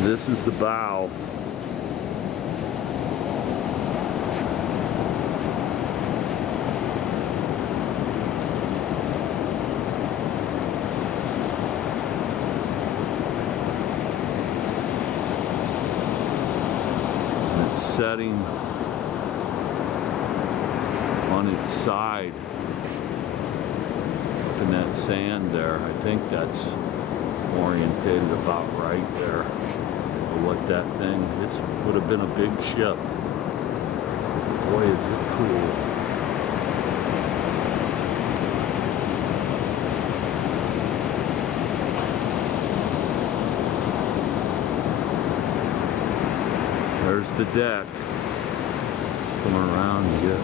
This is the bow. And it's setting on its side in that sand there. I think that's orientated about right there. What that thing, it would have been a big ship. Boy, is it cool. There's the deck. Coming around here.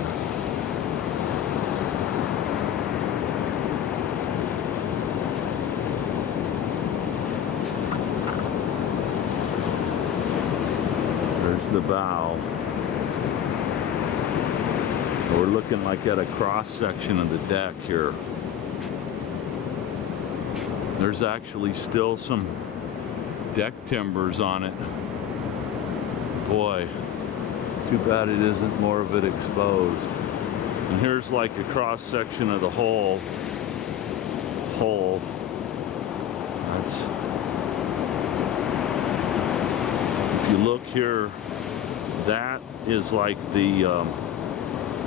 The bow. We're looking like at a cross section of the deck here. There's actually still some deck timbers on it. Boy, too bad it isn't more of it exposed. And here's like a cross section of the whole. That's, if you look here, that is like the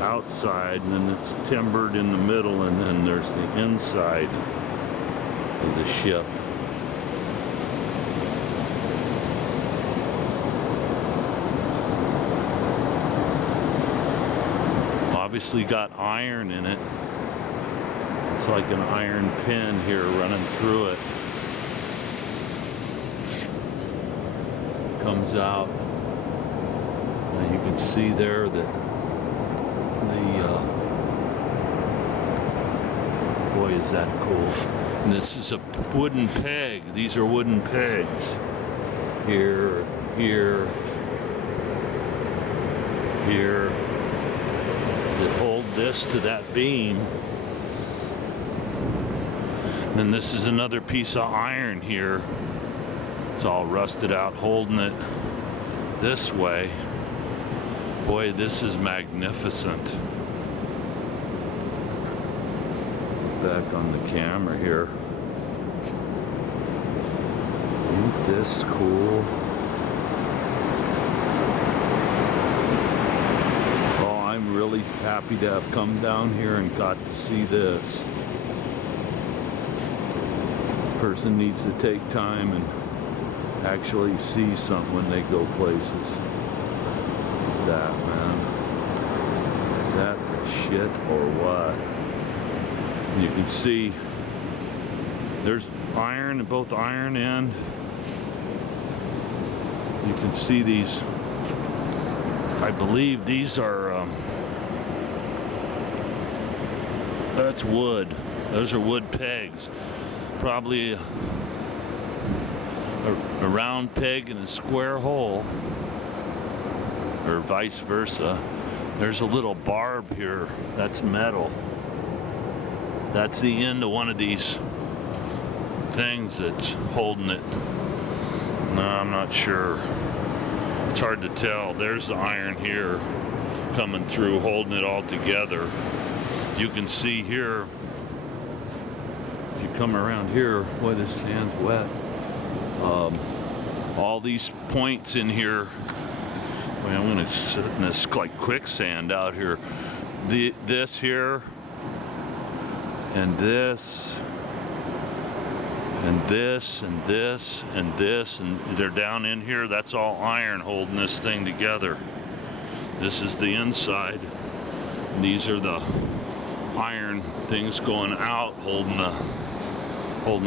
outside, and then it's timbered in the middle, and then there's the inside of the ship. Obviously got iron in it. It's like an iron pin here running through it. Comes out. You can see there that boy, is that cool. And this is a wooden peg. These are wooden pegs. Here, that hold this to that beam. And then this is another piece of iron here. It's all rusted out, holding it this way. Boy, this is magnificent. Back on the camera here. Isn't this cool? Oh, I'm really happy to have come down here and got to see this. Person needs to take time and actually see something when they go places. That, man. Is that shit or what? And you can see there's iron, both iron and you can see these. I believe these are that's wood. Those are wood pegs. Probably a round peg in a square hole, or vice versa. There's a little barb here. That's metal. That's the end of one of these things that's holding it. No, I'm not sure. It's hard to tell. There's the iron here coming through, holding it all together. You can see here, if you come around here, boy, this sand's wet. All these points in here. Boy, I'm going to sit in this like quicksand out here. This here, and this, and this, and this, and this, and they're down in here. That's all iron holding this thing together. This is the inside. These are the iron things going out, holding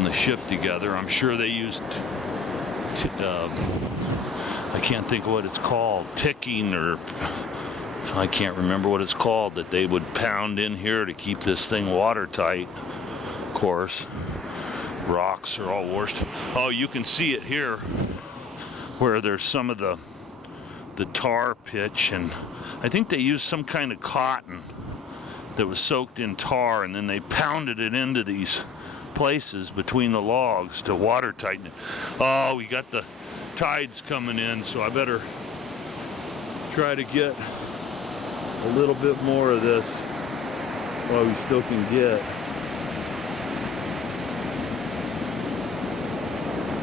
the ship together. I'm sure they used I can't think of what it's called, ticking, or I can't remember what it's called, that they would pound in here to keep this thing watertight. Of course, rocks are all washed. Oh, you can see it here where there's some of the tar pitch, and I think they used some kind of cotton that was soaked in tar, and then they pounded it into these places between the logs to water tighten it. Oh, we got the tide's coming in, so I better try to get a little bit more of this while we still can get.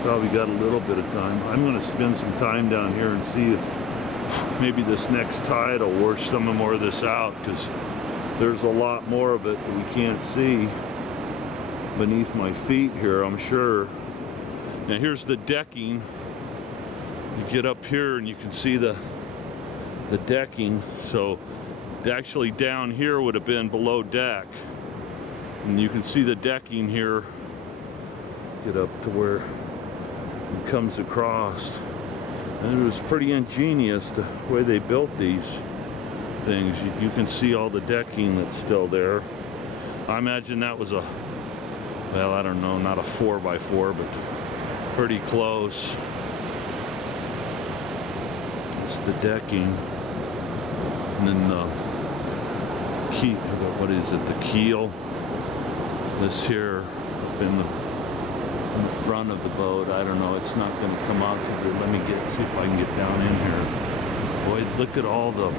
Probably got a little bit of time. I'm going to spend some time down here and see if maybe this next tide will wash some more of this out, because there's a lot more of it that we can't see beneath my feet here, I'm sure. Now here's the decking. You get up here and you can see the decking. So actually down here would have been below deck. And you can see the decking here. Get up to where it comes across. And it was pretty ingenious the way they built these things. You can see all the decking that's still there. I imagine that was a, well, I don't know, not a 4x4, but pretty close. It's the decking. And then the key, what is it, the keel. This here up in the front of the boat, I don't know, it's not going to come out to the, let me see if I can get down in here. Boy, look at all the,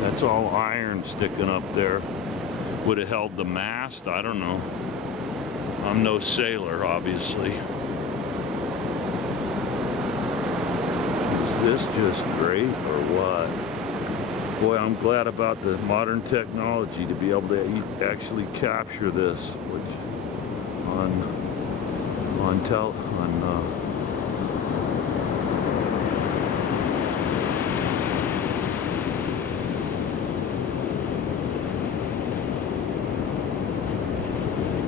that's all iron sticking up there. Would have held the mast, I don't know. I'm no sailor, obviously. Is this just great or what? Boy, I'm glad about the modern technology to be able to actually capture this, which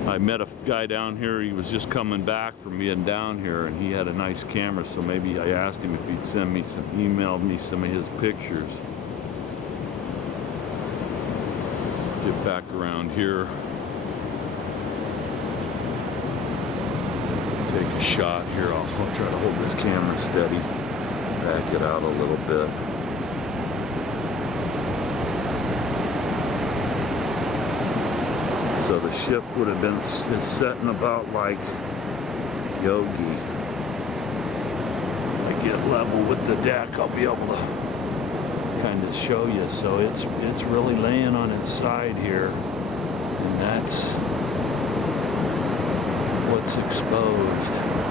I met a guy down here. He was just coming back from being down here, and he had a nice camera, so maybe I asked him if he'd send me some, emailed me some of his pictures. Get back around here. Take a shot here. I'll try to hold this camera steady. Back it out a little bit. So the ship would have been setting about like Yogi. If I get level with the deck, I'll be able to kind of show you. So it's really laying on its side here, and that's what's exposed.